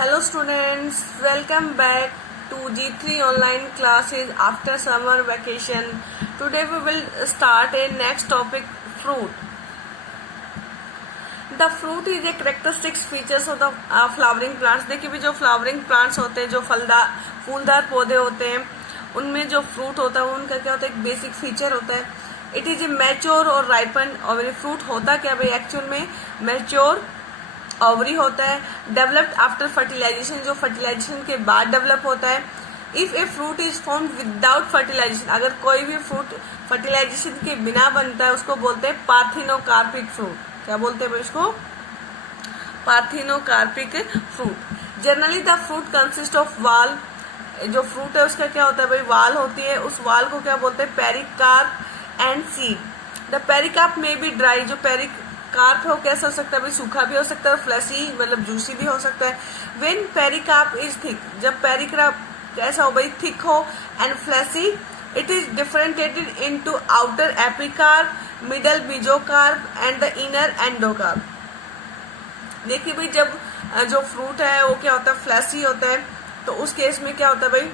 Hello students, welcome back to G3 online classes after summer vacation. Today we will start a next topic, fruit. The fruit is a characteristic features of the flowering plants. देखिए भी जो flowering plants होते हैं, जो फूलदार पौधे होते हैं, उनमें जो fruit होता है उनका क्या होता है, एक बेसिक फीचर होता है. इट इज ए मैच्योर और राइपन. और फ्रूट होता क्या भाई एक्चुअल में, मैच्योर ओवरी होता है. डेवलप्ड आफ्टर फर्टिलाइजेशन, जो फर्टिलाइजेशन के बाद डेवलप होता है. If a fruit is found without fertilisation, अगर कोई भी फ्रूट फर्टिलाइजेशन के बिना बनता है उसको बोलते हैं पार्थिनोकार्पिक फ्रूट. क्या बोलते हैं भाई उसको? Parthenocarpic fruit. Generally the fruit consist of वाल. जो फ्रूट है उसका क्या होता है भाई, वाल होती है. उस वाल को क्या बोलते हैं? Pericarp and seed. The pericarp में भी ड्राई. जो पेरिकार्प हो कैसा हो सकता है भाई, सूखा भी हो सकता है और फ्लैसी मतलब जूसी भी हो सकता है. व्हेन पेरिकार्प इज थिक, जब पेरिकार्प कैसा हो भाई, थिक हो and fleshy, it is differentiated into outer epicarp, middle mesocarp and the inner endocarp. देखिए भाई जब जो फ्रूट है वो क्या होता है, फ्लैसी होता है. तो उस केस में क्या होता है भाई,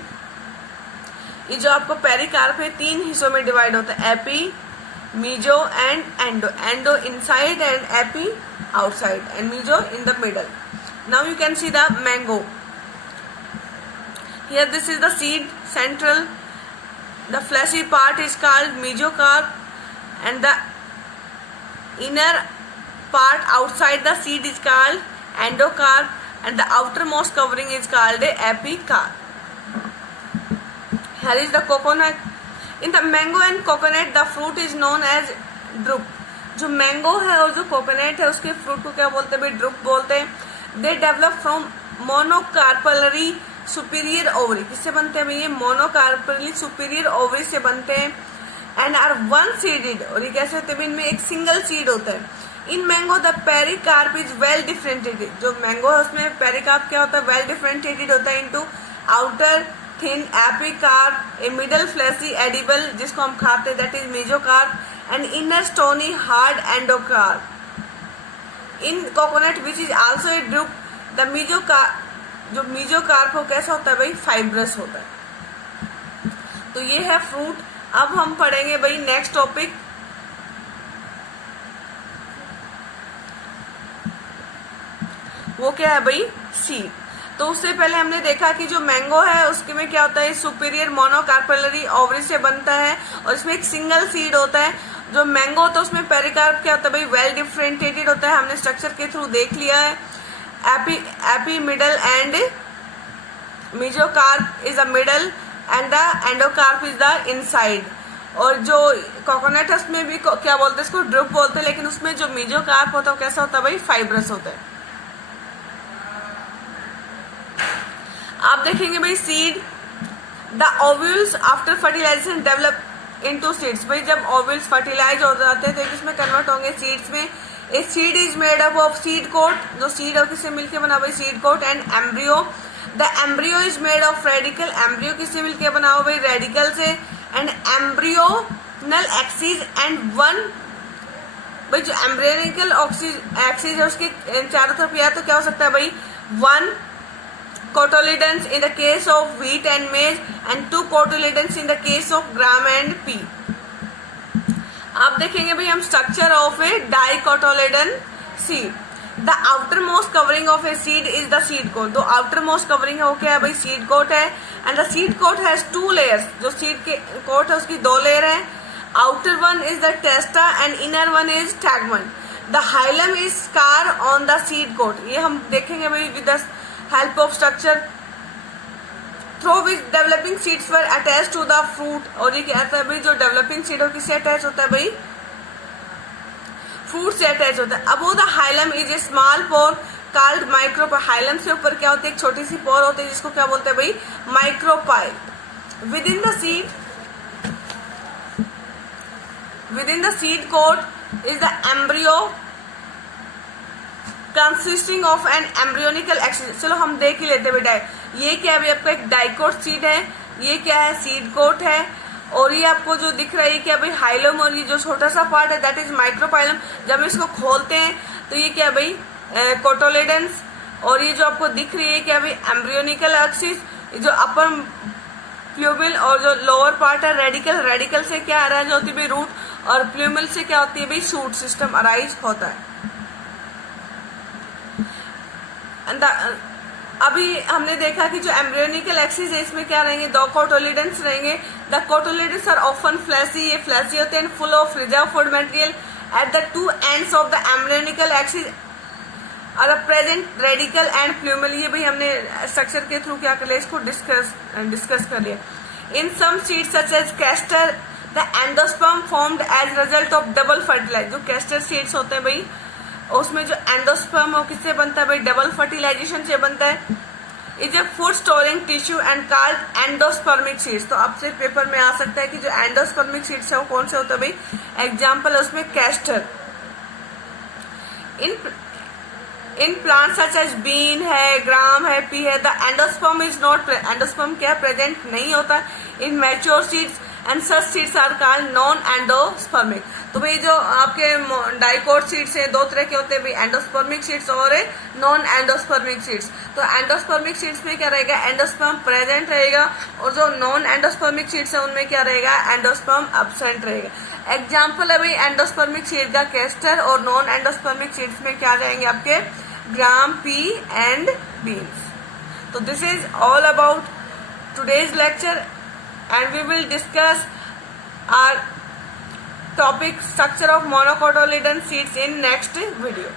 ये जो आपको पेरिकार्प है तीन हिस्सों में डिवाइड होता है, epi, meso and endo. Endo inside and epi outside and meso in the middle. Now you can see the mango. Here this is the seed central. The fleshy part is called mesocarp and the inner part outside the seed is called endocarp and the outermost covering is called a epicarp. Here is the coconut. In the mango and coconut the fruit is known as drupe. जो mango है और जो coconut है उसके fruit को क्या बोलते हैं भाई, ड्रुप बोलते हैं. They develop from monocarpellary superior ovary. किससे बनते हैं भाई, ये मोनोकार्पलरी सुपीरियर ओवरी से बनते हैं. And are one seeded. और ये कैसे होते हैं, इनमें एक सिंगल सीड होता है. In mango the pericarp is well differentiated. जो मैंगो है उसमें पेरिकार्प क्या होता है, वेल डिफरेंशिएटेड होता है इनटू आउटर थिन एपिकार्प, ए मिडल फ्लैशी एडिबल जिसको हम खाते हैं that is mesocarp, and inner stony hard endocarp. In coconut which is also a drupe, the mesocarp, जो मेसोकार्प हो कैसा होता है भाई, फाइब्रस होता है. तो ये है फ्रूट. अब हम पढ़ेंगे भाई नेक्स्ट टॉपिक, वो क्या है भाई, सीड. तो उससे पहले हमने देखा कि जो मैंगो है उसके में क्या होता है, सुपीरियर मोनोकार्पेलरी ओवरी से बनता है और इसमें एक सिंगल सीड होता है. जो मैंगो होता है उसमें पेरिकार्प क्या होता है भाई, वेल डिफरेंशिएटेड होता है. हमने स्ट्रक्चर के थ्रू देख लिया है. AP middle and mesocarp is the middle and the endocarp is the inside. और जो कोकोनट है उसमें भी क्या बोलते हैं, इसको ड्रुप बोलते हैं. लेकिन उसमें जो मेसोकार्प होता है कैसा होता है भाई, फाइब्रस होता है. आप देखेंगे भाई seed. The ovules after fertilisation develop into seeds. भाई जब ओव्यूल्स फर्टिलाइज हो जाते हैं तो किसमें कन्वर्ट होंगे, सीड्स में. A seed is made up of seed coat. जो सीड है किससे मिलकर बना भाई, seed coat and embryo. The embryo is made of radical. Embryo किससे मिलकर बना हुआ भाई, रेडिकल से. And embryonal axis and one, भाई जो एम्ब्रियोनिकल एक्सिस है उसके चारों तरफ या तो क्या हो सकता है भाई, one cotyledons in the case of wheat and maize and two cotyledons in the case of gram and pea. आप देखेंगे भाई हम structure of a dicotyledon seed. The outermost covering of a seed is the seed coat. तो outermost covering है वो क्या है भाई, सीड कोट है. And the seed coat has two layers. जो सीड के कोट है उसकी दो लेयर है. Outer one is the testa and inner one is tegmen. The hilum is scar on the seed coat. ये हम देखेंगे भाई with the help of structure through which developing seeds were attach to the fruit. और ये क्या है भाई, जो डेवलपिंग सीड हो किससे अटैच होता है भाई, फ्रूट से अटैच होता है. अब the hilum is a small pore called micropyle. Hilum से ऊपर क्या होती है, एक छोटी सी पोर होती है जिसको क्या बोलते हैं भाई, micropyle. Within the seed coat is the embryo consisting of an embryonal axis. चलो हम देख ही लेते बेटा. ये क्या है भाई, आपका एक डाइकोट सीड है. ये क्या है, सीड कोट है. और ये आपको जो दिख रहा है क्या भाई, हाइलम. और ये जो छोटा सा पार्ट है दैट इज माइक्रोपाइलम. जब हम इसको खोलते हैं तो ये क्या भाई, कोटोलेडन्स और ये जो आपको दिख रही है कि अभी एम्ब्रियोनिकल एक्सिस, जो अपर प्लूमल और जो लोअर पार्ट है रेडिकल, रेडिकल से क्या अराइज होती है भाई रूट, और प्लूमल से क्या होती है भाई शूट सिस्टम अराइज होता है। अभी हमने देखा कि जो एम्ब्रियोनिकल एक्सिस है इसमें क्या रहेंगे, दो कोटोलिडन्स रहेंगे। The cotyledons are often fleshy, ये फ्लैशी होते हैं, full of reserve food material at the two ends of the embryonal axis are present radicle and plumule. ये भी हमने स्ट्रक्चर के थ्रू क्या कर लिया, इसको डिस्कस कर लिया। In some seeds such as castor the endosperm formed as result of double fertilize. जो कैस्टर सीड्स होते हैं भाई उसमें जो एंडोस्पर्म है वो किससे बनता है भाई, डबल फर्टिलाइजेशन से बनता है। Is a food storing tissue and called endospermic seeds. तो आपसे पेपर में आ सकता है कि जो एंडोस्पर्मिक सीड्स है वो कौन से होता है भाई, एग्जाम्पल है उसमें castor. In plant such as bean है, ग्राम है, पी है, the endosperm is not, endosperm क्या प्रेजेंट नहीं होता in mature seeds and such seeds are called non endospermic. तो भाई जो आपके डाइकोट सीड्स हैं दो तरह के होते हैं भाई, एंडोस्पर्मिक सीड्स और नॉन एंडोस्पर्मिक सीड्स। तो एंडोस्पर्मिक सीड्स में क्या रहेगा, एंडोस्पर्म प्रेजेंट रहेगा, और जो नॉन एंडोस्पर्मिक सीड्स है उनमें क्या रहेगा, एंडोस्पर्म एब्सेंट रहेगा। एग्जाम्पल है भाई एंडोस्पर्मिक सीड का कैस्टर, और नॉन एंडोस्पर्मिक सीड्स में क्या जाएंगे आपके ग्राम, पी एंड बीन्स। तो this is all about today's lecture and we will discuss our topic structure of monocotyledon seeds in next video.